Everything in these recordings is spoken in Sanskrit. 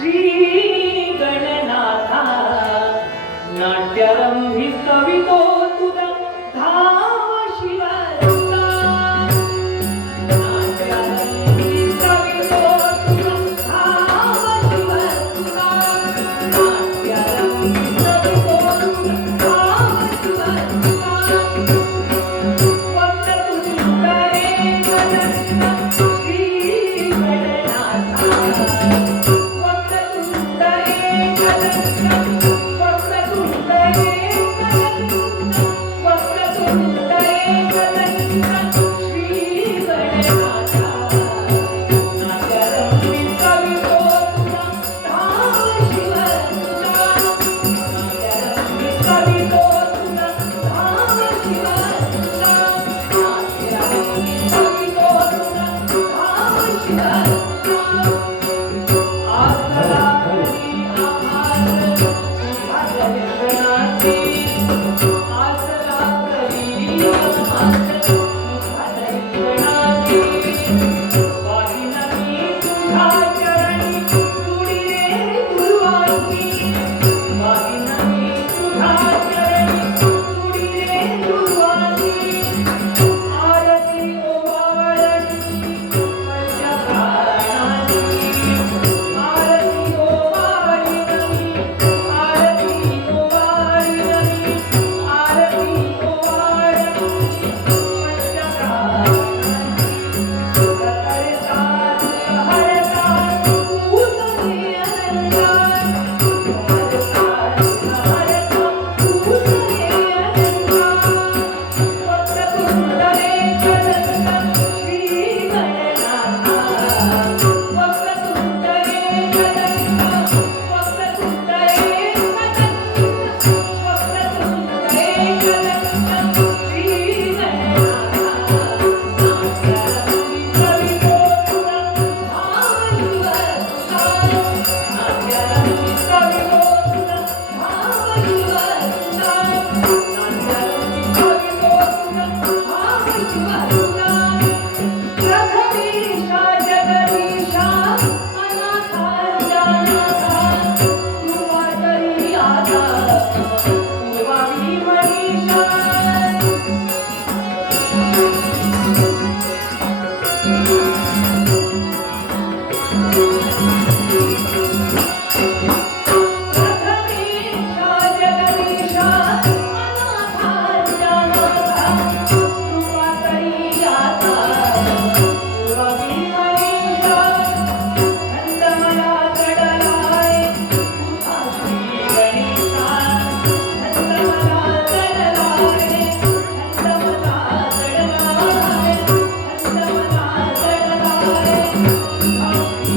श्रीगणनाथा कवितो Thank you.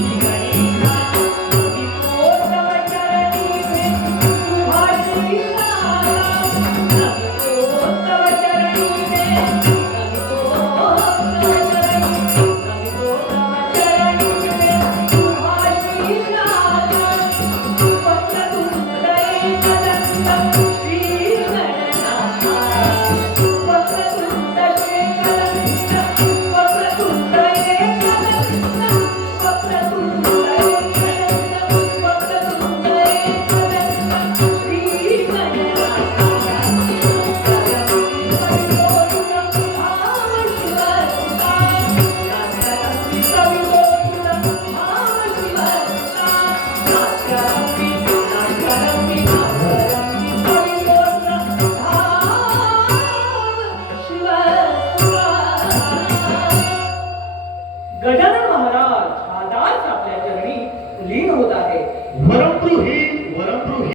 इगा इग्पो ओग्दाव चारई उई दे उबवाई सिवा